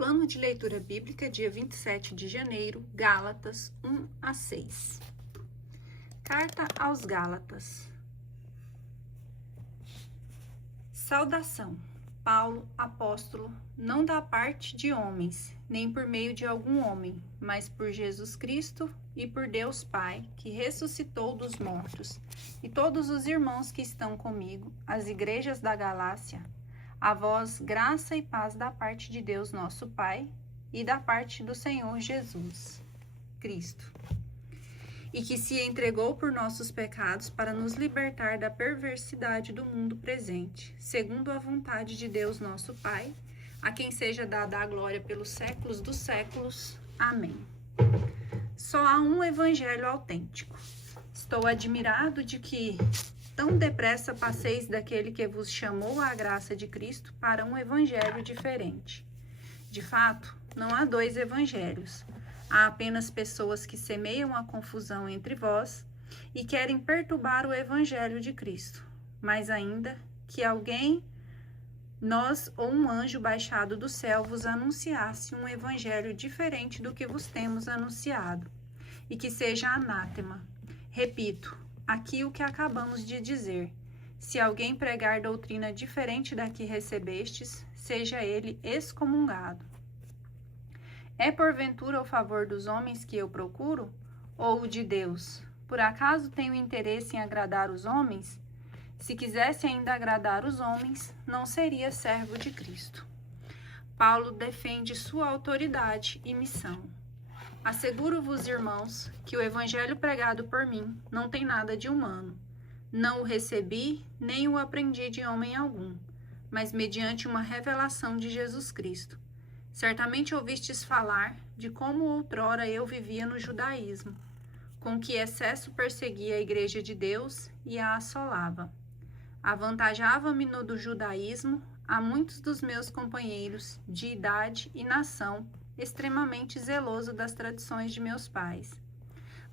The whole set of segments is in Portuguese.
Plano de leitura bíblica, dia 27 de janeiro, Gálatas 1 a 6. Carta aos Gálatas. Saudação. Paulo, apóstolo, não da parte de homens, nem por meio de algum homem, mas por Jesus Cristo e por Deus Pai, que ressuscitou dos mortos, e todos os irmãos que estão comigo, as igrejas da Galácia. A vós, graça e paz da parte de Deus nosso Pai e da parte do Senhor Jesus Cristo, e que se entregou por nossos pecados para nos libertar da perversidade do mundo presente, segundo a vontade de Deus nosso Pai, a quem seja dada a glória pelos séculos dos séculos. Amém. Só há um evangelho autêntico. Estou admirado de que tão depressa passeis daquele que vos chamou à graça de Cristo para um evangelho diferente. De fato, não há dois evangelhos. Há apenas pessoas que semeiam a confusão entre vós e querem perturbar o evangelho de Cristo. Mais ainda, que alguém, nós ou um anjo baixado do céu vos anunciasse um evangelho diferente do que vos temos anunciado, e que seja anátema. Repito, aqui o que acabamos de dizer: se alguém pregar doutrina diferente da que recebestes, seja ele excomungado. É porventura o favor dos homens que eu procuro, ou o de Deus? Por acaso tenho interesse em agradar os homens? Se quisesse ainda agradar os homens, não seria servo de Cristo. Paulo defende sua autoridade e missão. Asseguro-vos, irmãos, que o evangelho pregado por mim não tem nada de humano. Não o recebi, nem o aprendi de homem algum, mas mediante uma revelação de Jesus Cristo. Certamente ouvistes falar de como outrora eu vivia no judaísmo, com que excesso perseguia a igreja de Deus e a assolava. Avantajava-me no do judaísmo a muitos dos meus companheiros de idade e nação, extremamente zeloso das tradições de meus pais.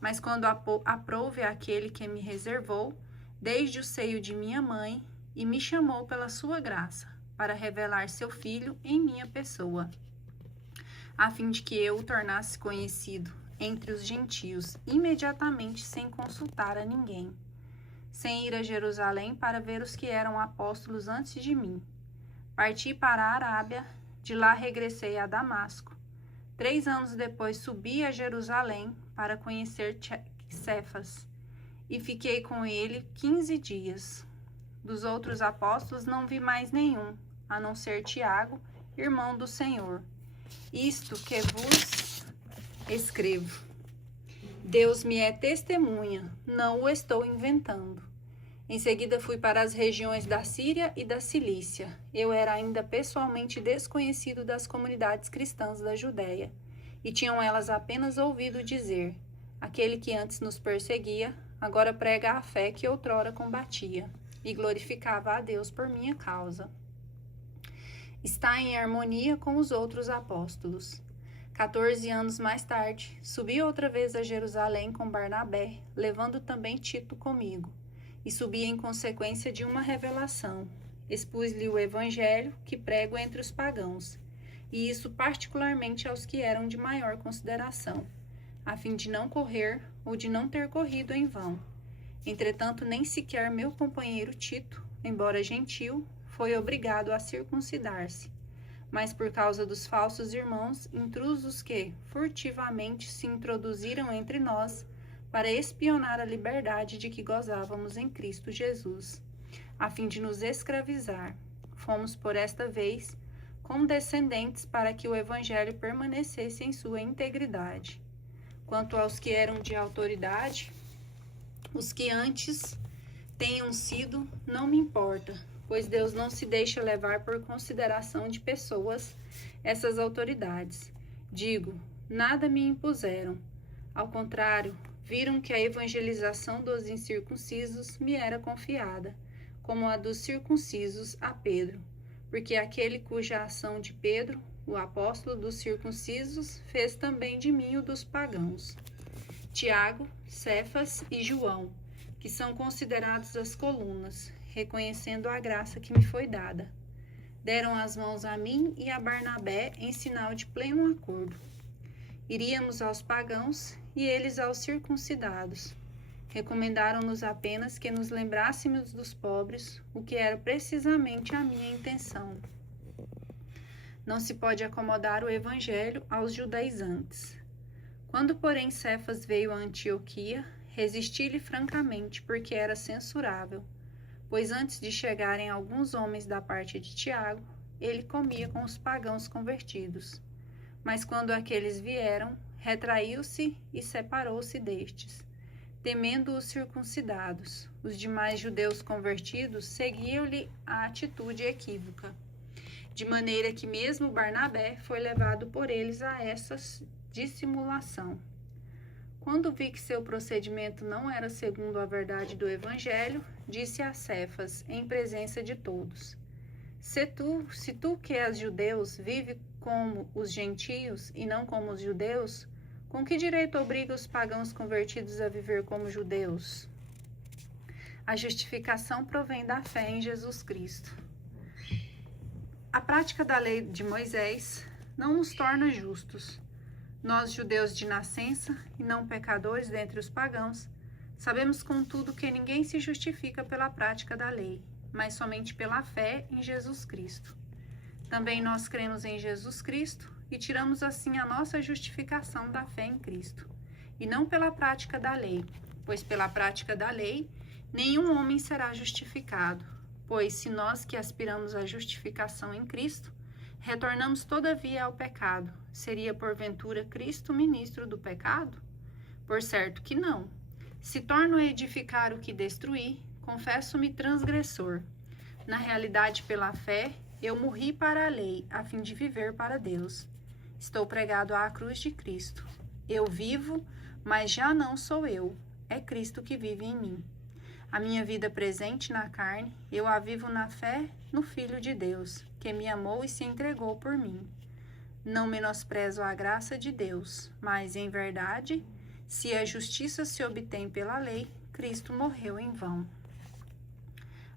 Mas quando aprouve aquele que me reservou, desde o seio de minha mãe, e me chamou pela sua graça, para revelar seu Filho em minha pessoa, a fim de que eu o tornasse conhecido entre os gentios, imediatamente sem consultar a ninguém, sem ir a Jerusalém para ver os que eram apóstolos antes de mim. Parti para a Arábia, de lá regressei a Damasco. 3 anos depois subi a Jerusalém para conhecer Cefas, e fiquei com ele 15 dias. Dos outros apóstolos não vi mais nenhum, a não ser Tiago, irmão do Senhor. Isto que vos escrevo. Deus me é testemunha, não o estou inventando. Em seguida fui para as regiões da Síria e da Cilícia. Eu era ainda pessoalmente desconhecido das comunidades cristãs da Judéia, e tinham elas apenas ouvido dizer: aquele que antes nos perseguia, agora prega a fé que outrora combatia, e glorificava a Deus por minha causa. Está em harmonia com os outros apóstolos. 14 anos mais tarde, subi outra vez a Jerusalém com Barnabé, levando também Tito comigo. E subi em consequência de uma revelação. Expus-lhe o evangelho que prego entre os pagãos, e isso particularmente aos que eram de maior consideração, a fim de não correr ou de não ter corrido em vão. Entretanto, nem sequer meu companheiro Tito, embora gentil, foi obrigado a circuncidar-se, mas por causa dos falsos irmãos, intrusos que, furtivamente, se introduziram entre nós, para espionar a liberdade de que gozávamos em Cristo Jesus, a fim de nos escravizar. Fomos, por esta vez, condescendentes para que o evangelho permanecesse em sua integridade. Quanto aos que eram de autoridade, os que antes tenham sido, não me importa, pois Deus não se deixa levar por consideração de pessoas essas autoridades. Digo, nada me impuseram. Ao contrário, viram que a evangelização dos incircuncisos me era confiada, como a dos circuncisos a Pedro, porque aquele cuja ação de Pedro, o apóstolo dos circuncisos, fez também de mim o dos pagãos. Tiago, Cefas e João, que são considerados as colunas, reconhecendo a graça que me foi dada. deram as mãos a mim e a Barnabé em sinal de pleno acordo. Iríamos aos pagãos e eles aos circuncidados. Recomendaram-nos apenas que nos lembrássemos dos pobres, o que era precisamente a minha intenção. Não se pode acomodar o evangelho aos judaizantes. Quando, porém, Cefas veio a Antioquia, resisti-lhe francamente, porque era censurável, pois antes de chegarem alguns homens da parte de Tiago, ele comia com os pagãos convertidos. Mas quando aqueles vieram, retraiu-se e separou-se destes, temendo os circuncidados. Os demais judeus convertidos seguiam-lhe a atitude equívoca, de maneira que mesmo Barnabé foi levado por eles a essa dissimulação. Quando vi que seu procedimento não era segundo a verdade do evangelho, disse a Cefas, em presença de todos: Se tu que és judeus, vive como os gentios e não como os judeus, com que direito obriga os pagãos convertidos a viver como judeus? A justificação provém da fé em Jesus Cristo. A prática da lei de Moisés não nos torna justos. Nós, judeus de nascença e não pecadores dentre os pagãos, sabemos contudo que ninguém se justifica pela prática da lei, mas somente pela fé em Jesus Cristo. Também nós cremos em Jesus Cristo e tiramos assim a nossa justificação da fé em Cristo, e não pela prática da lei, pois pela prática da lei nenhum homem será justificado, pois se nós que aspiramos à justificação em Cristo, retornamos todavia ao pecado, seria porventura Cristo ministro do pecado? Por certo que não. Se torno a edificar o que destruí, confesso-me transgressor. Na realidade, pela fé, eu morri para a lei, a fim de viver para Deus. Estou pregado à cruz de Cristo. Eu vivo, mas já não sou eu, é Cristo que vive em mim. A minha vida presente na carne, eu a vivo na fé no Filho de Deus, que me amou e se entregou por mim. Não menosprezo a graça de Deus, mas, em verdade, se a justiça se obtém pela lei, Cristo morreu em vão.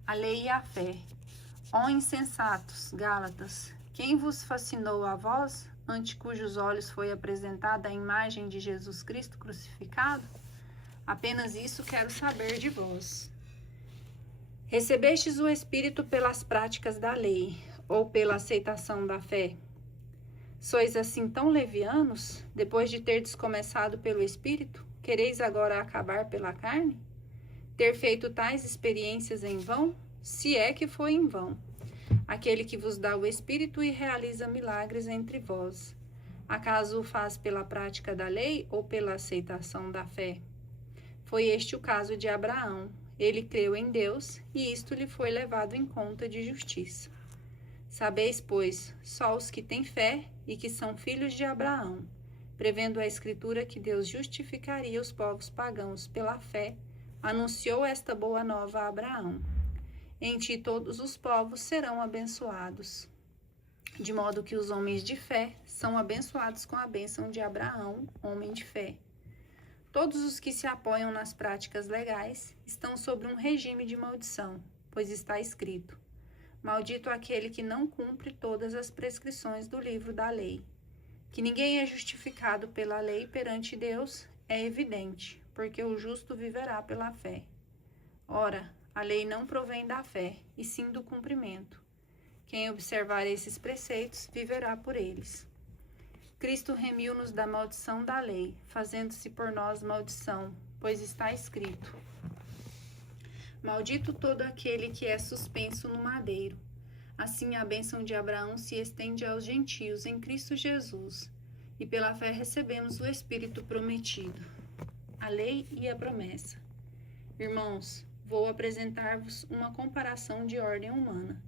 A lei e a fé. Ó insensatos, Gálatas, quem vos fascinou a vós, ante cujos olhos foi apresentada a imagem de Jesus Cristo crucificado? Apenas isso quero saber de vós. Recebestes o Espírito pelas práticas da lei, ou pela aceitação da fé? Sois assim tão levianos, depois de terdes começado pelo Espírito, quereis agora acabar pela carne? Ter feito tais experiências em vão, se é que foi em vão, aquele que vos dá o Espírito e realiza milagres entre vós, acaso o faz pela prática da lei ou pela aceitação da fé? Foi este o caso de Abraão. Ele creu em Deus, e isto lhe foi levado em conta de justiça. Sabeis, pois, só os que têm fé e que são filhos de Abraão, prevendo a Escritura que Deus justificaria os povos pagãos pela fé, anunciou esta boa nova a Abraão: em ti todos os povos serão abençoados. De modo que os homens de fé são abençoados com a bênção de Abraão, homem de fé. Todos os que se apoiam nas práticas legais estão sob um regime de maldição, pois está escrito: maldito aquele que não cumpre todas as prescrições do livro da lei. Que ninguém é justificado pela lei perante Deus é evidente, porque o justo viverá pela fé. Ora, a lei não provém da fé, e sim do cumprimento. Quem observar esses preceitos viverá por eles. Cristo remiu-nos da maldição da lei, fazendo-se por nós maldição, pois está escrito: maldito todo aquele que é suspenso no madeiro. Assim a bênção de Abraão se estende aos gentios em Cristo Jesus, e pela fé recebemos o Espírito prometido. A lei e a promessa. Irmãos, vou apresentar-vos uma comparação de ordem humana.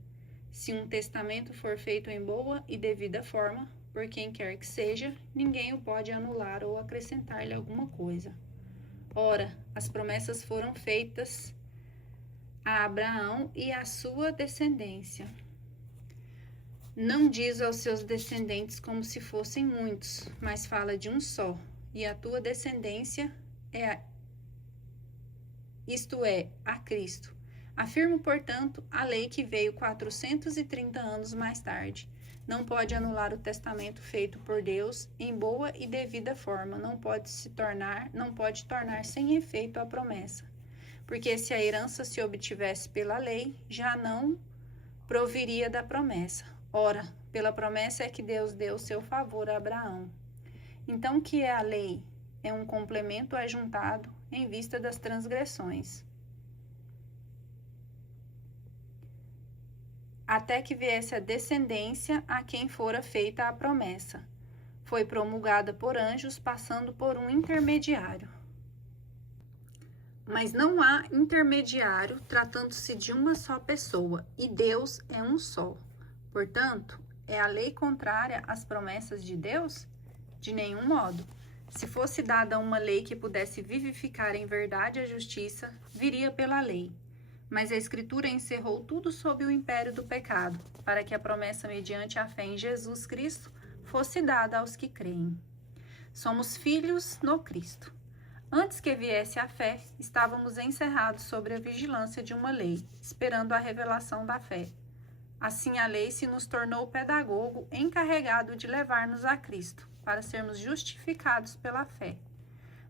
Se um testamento for feito em boa e devida forma, por quem quer que seja, ninguém o pode anular ou acrescentar-lhe alguma coisa. Ora, as promessas foram feitas a Abraão e à sua descendência. Não diz aos seus descendentes como se fossem muitos, mas fala de um só, e a tua descendência isto é, a Cristo. Afirmo, portanto, a lei que veio 430 anos mais tarde. Não pode anular o testamento feito por Deus em boa e devida forma, não pode tornar sem efeito a promessa. Porque se a herança se obtivesse pela lei, já não proviria da promessa. Ora, pela promessa é que Deus deu seu favor a Abraão. Então, o que é a lei? É um complemento ajuntado em vista das transgressões, até que viesse a descendência a quem fora feita a promessa. Foi promulgada por anjos, passando por um intermediário. Mas não há intermediário, tratando-se de uma só pessoa, e Deus é um só. Portanto, é a lei contrária às promessas de Deus? De nenhum modo. Se fosse dada uma lei que pudesse vivificar em verdade a justiça, viria pela lei. Mas a Escritura encerrou tudo sob o império do pecado, para que a promessa mediante a fé em Jesus Cristo fosse dada aos que creem. Somos filhos no Cristo. Antes que viesse a fé, estávamos encerrados sobre a vigilância de uma lei, esperando a revelação da fé. Assim, a lei se nos tornou pedagogo encarregado de levar-nos a Cristo, para sermos justificados pela fé.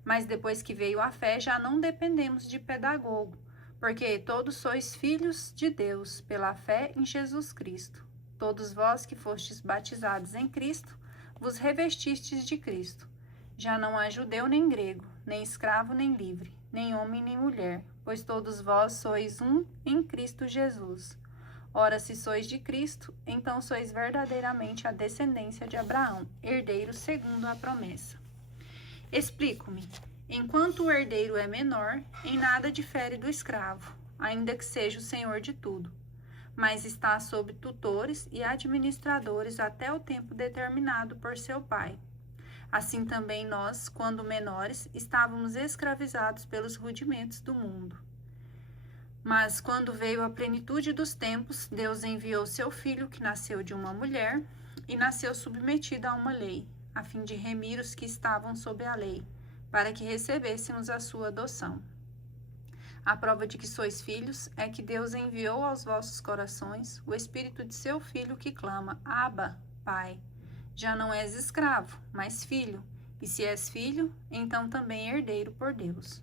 Mas depois que veio a fé, já não dependemos de pedagogo, porque todos sois filhos de Deus, pela fé em Jesus Cristo. Todos vós que fostes batizados em Cristo, vos revestistes de Cristo. Já não há judeu nem grego, nem escravo nem livre, nem homem nem mulher, pois todos vós sois um em Cristo Jesus. Ora, se sois de Cristo, então sois verdadeiramente a descendência de Abraão, herdeiro segundo a promessa. Explico-me. Enquanto o herdeiro é menor, em nada difere do escravo, ainda que seja o senhor de tudo, mas está sob tutores e administradores até o tempo determinado por seu pai. Assim também nós, quando menores, estávamos escravizados pelos rudimentos do mundo. Mas quando veio a plenitude dos tempos, Deus enviou seu filho, que nasceu de uma mulher, e nasceu submetido a uma lei, a fim de remir os que estavam sob a lei, para que recebêssemos a sua adoção. A prova de que sois filhos é que Deus enviou aos vossos corações o Espírito de seu Filho que clama, Abba, Pai. Já não és escravo, mas filho, e se és filho, então também herdeiro por Deus.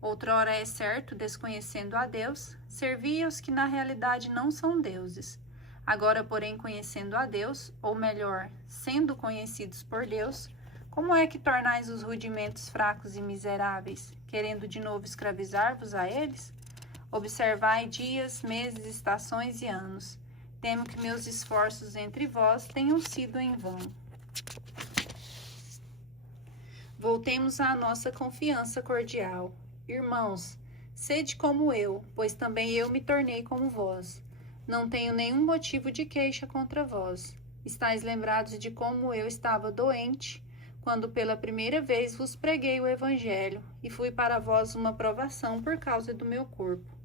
Outrora é certo, desconhecendo a Deus, servi aos que na realidade não são deuses. Agora, porém, conhecendo a Deus, ou melhor, sendo conhecidos por Deus, como é que tornais os rudimentos fracos e miseráveis, querendo de novo escravizar-vos a eles? Observai dias, meses, estações e anos. Temo que meus esforços entre vós tenham sido em vão. Voltemos à nossa confiança cordial. Irmãos, sede como eu, pois também eu me tornei como vós. Não tenho nenhum motivo de queixa contra vós. Estais lembrados de como eu estava doente, quando pela primeira vez vos preguei o Evangelho, e fui para vós uma provação por causa do meu corpo.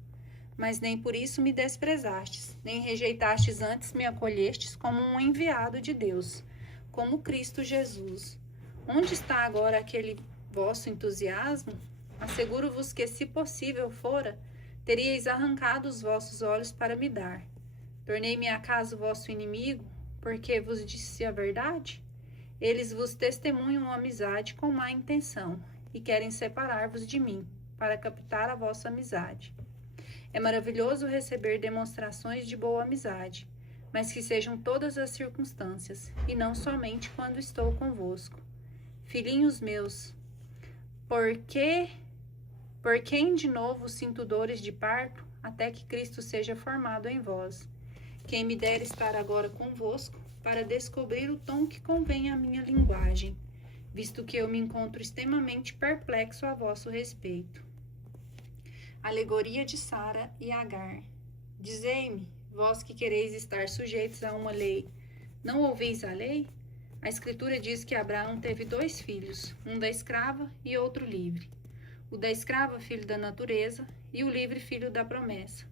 Mas nem por isso me desprezastes, nem rejeitastes, antes me acolhestes como um enviado de Deus, como Cristo Jesus. Onde está agora aquele vosso entusiasmo? Asseguro-vos que, se possível fora, teríeis arrancado os vossos olhos para me dar. Tornei-me acaso vosso inimigo, porque vos disse a verdade? Eles vos testemunham amizade com má intenção, e querem separar-vos de mim, para captar a vossa amizade. É maravilhoso receber demonstrações de boa amizade, mas que sejam todas as circunstâncias, e não somente quando estou convosco. Filhinhos meus, por quem de novo sinto dores de parto, até que Cristo seja formado em vós. Quem me dera estar agora convosco, para descobrir o tom que convém à minha linguagem, visto que eu me encontro extremamente perplexo a vosso respeito. Alegoria de Sara e Agar. Dizei-me, vós que quereis estar sujeitos a uma lei, não ouvis a lei? A Escritura diz que Abraão teve 2 filhos, um da escrava e outro livre. O da escrava, filho da natureza, e o livre, filho da promessa.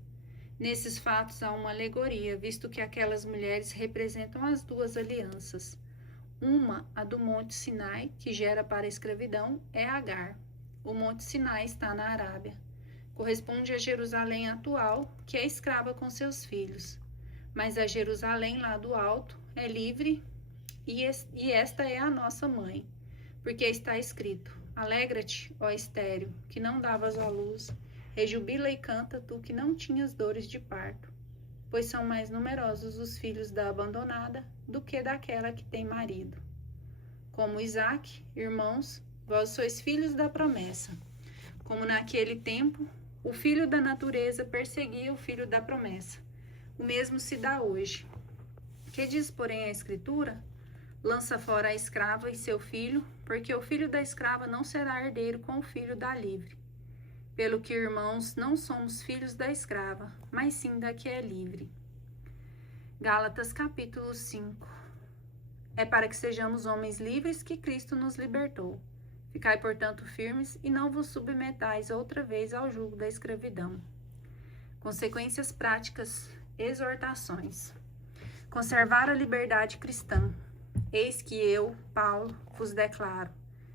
Nesses fatos há uma alegoria, visto que aquelas mulheres representam as 2 alianças. Uma, a do Monte Sinai, que gera para a escravidão, é Agar. O Monte Sinai está na Arábia. corresponde a Jerusalém atual, que é escrava com seus filhos. Mas a Jerusalém lá do alto é livre e esta é a nossa mãe. Porque está escrito: alegra-te, ó estéril, que não davas à luz, rejubila e canta, tu que não tinhas dores de parto. Pois são mais numerosos os filhos da abandonada do que daquela que tem marido. Como Isaque, irmãos, vós sois filhos da promessa. Como naquele tempo, o filho da natureza perseguia o filho da promessa. O mesmo se dá hoje. Que diz, porém, a Escritura? Lança fora a escrava e seu filho, porque o filho da escrava não será herdeiro com o filho da livre. Pelo que, irmãos, não somos filhos da escrava, mas sim da que é livre. Gálatas capítulo 5. É para que sejamos homens livres que Cristo nos libertou. Ficai, portanto, firmes e não vos submetais outra vez ao jugo da escravidão. Consequências práticas, exortações. Conservar a liberdade cristã. Eis que eu, Paulo, vos declaro: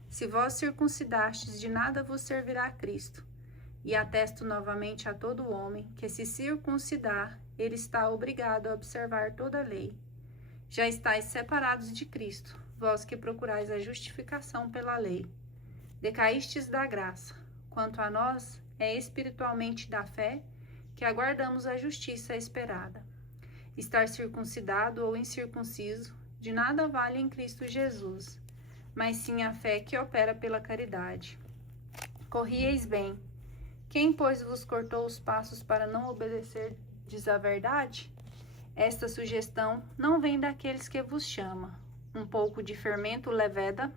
se vós circuncidastes, de nada vos servirá Cristo. E atesto novamente a todo homem que, se circuncidar, ele está obrigado a observar toda a lei. Já estáis separados de Cristo, vós que procurais a justificação pela lei. Decaístes da graça. Quanto a nós, é espiritualmente da fé que aguardamos a justiça esperada. Estar circuncidado ou incircunciso de nada vale em Cristo Jesus, mas sim a fé que opera pela caridade. Corrieis bem. Quem, pois, vos cortou os passos para não obedecerdes à verdade? Esta sugestão não vem daqueles que vos chama. Um pouco de fermento leveda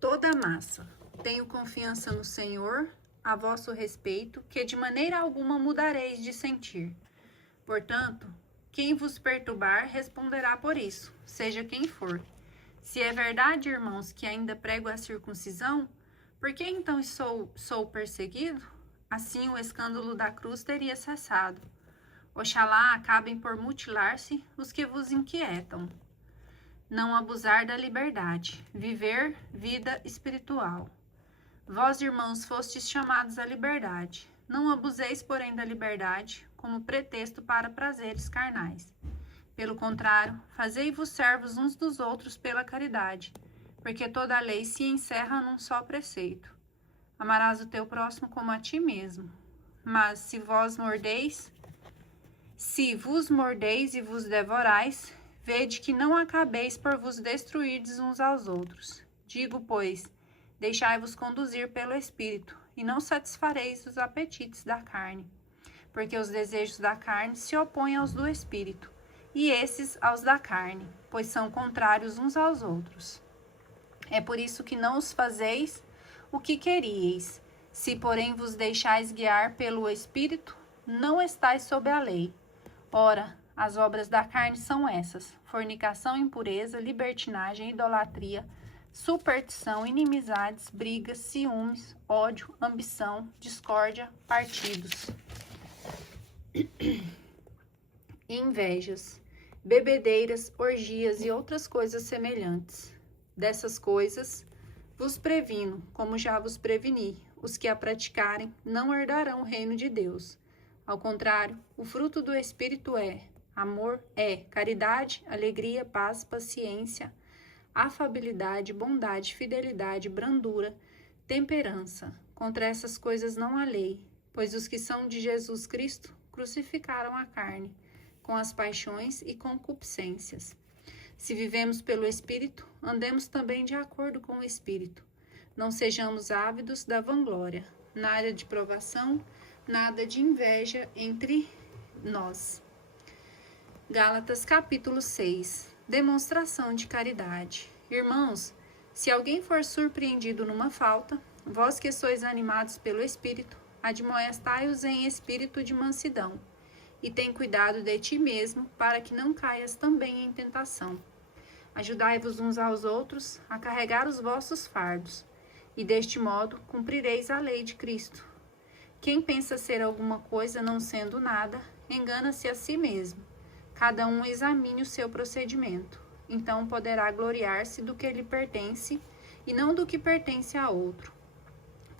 toda a massa. Tenho confiança no Senhor, a vosso respeito, que de maneira alguma mudareis de sentir. Portanto, quem vos perturbar responderá por isso, seja quem for. Se é verdade, irmãos, que ainda prego a circuncisão, por que então sou perseguido? Assim o escândalo da cruz teria cessado. Oxalá acabem por mutilar-se os que vos inquietam. Não abusar da liberdade, viver vida espiritual. Vós, irmãos, fostes chamados à liberdade. Não abuseis, porém, da liberdade como pretexto para prazeres carnais. Pelo contrário, fazei-vos servos uns dos outros pela caridade, porque toda a lei se encerra num só preceito: amarás o teu próximo como a ti mesmo. Mas se vos mordeis e vos devorais, vede que não acabeis por vos destruirdes uns aos outros. Digo, pois, deixai-vos conduzir pelo Espírito, e não satisfareis os apetites da carne. Porque os desejos da carne se opõem aos do Espírito, e esses aos da carne, pois são contrários uns aos outros. É por isso que não os fazeis o que queríeis. Se, porém, vos deixais guiar pelo Espírito, não estáis sob a lei. Ora, as obras da carne são essas: fornicação, impureza, libertinagem, idolatria, superstição, inimizades, brigas, ciúmes, ódio, ambição, discórdia, partidos, invejas, bebedeiras, orgias e outras coisas semelhantes. Dessas coisas vos previno, como já vos preveni: os que a praticarem não herdarão o reino de Deus. Ao contrário, o fruto do Espírito é amor, caridade, alegria, paz, paciência, afabilidade, bondade, fidelidade, brandura, temperança. Contra essas coisas não há lei, pois os que são de Jesus Cristo crucificaram a carne, com as paixões e concupiscências. Se vivemos pelo Espírito, andemos também de acordo com o Espírito. Não sejamos ávidos da vanglória, nada de provação, nada de inveja entre nós. Gálatas capítulo 6. Demonstração de caridade. Irmãos, se alguém for surpreendido numa falta, vós que sois animados pelo Espírito, admoestai-os em espírito de mansidão, e tem cuidado de ti mesmo, para que não caias também em tentação. Ajudai-vos uns aos outros a carregar os vossos fardos, e deste modo cumprireis a lei de Cristo. Quem pensa ser alguma coisa não sendo nada, engana-se a si mesmo. Cada um examine o seu procedimento, então poderá gloriar-se do que lhe pertence e não do que pertence a outro.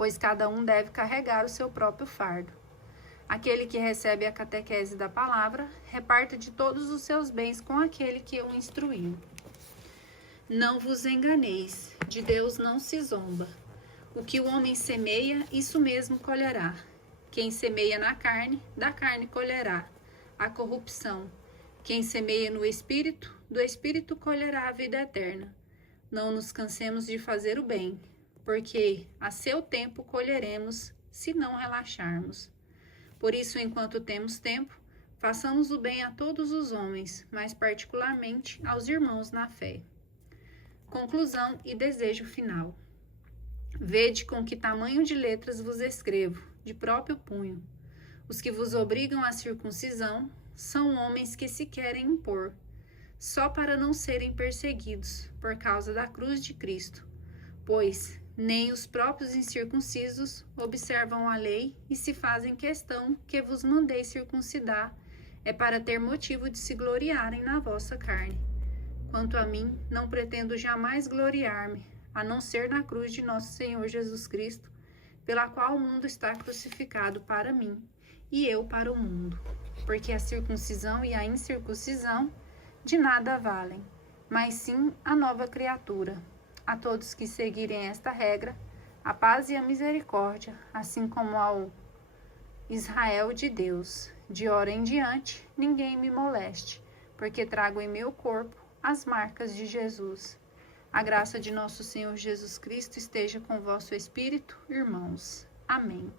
pois cada um deve carregar o seu próprio fardo. Aquele que recebe a catequese da palavra, reparta de todos os seus bens com aquele que o instruiu. Não vos enganeis, de Deus não se zomba. O que o homem semeia, isso mesmo colherá. Quem semeia na carne, da carne colherá a corrupção. Quem semeia no Espírito, do Espírito colherá a vida eterna. Não nos cansemos de fazer o bem, porque a seu tempo colheremos, se não relaxarmos. Por isso, enquanto temos tempo, façamos o bem a todos os homens, mas particularmente aos irmãos na fé. Conclusão e desejo final. Vede com que tamanho de letras vos escrevo, de próprio punho. Os que vos obrigam à circuncisão são homens que se querem impor, só para não serem perseguidos por causa da cruz de Cristo, pois nem os próprios incircuncisos observam a lei e se fazem questão que vos mandei circuncidar, é para ter motivo de se gloriarem na vossa carne. Quanto a mim, não pretendo jamais gloriar-me, a não ser na cruz de nosso Senhor Jesus Cristo, pela qual o mundo está crucificado para mim, e eu para o mundo. Porque a circuncisão e a incircuncisão de nada valem, mas sim a nova criatura. A todos que seguirem esta regra, a paz e a misericórdia, assim como ao Israel de Deus. De hora em diante, ninguém me moleste, porque trago em meu corpo as marcas de Jesus. A graça de nosso Senhor Jesus Cristo esteja com o vosso espírito, irmãos. Amém.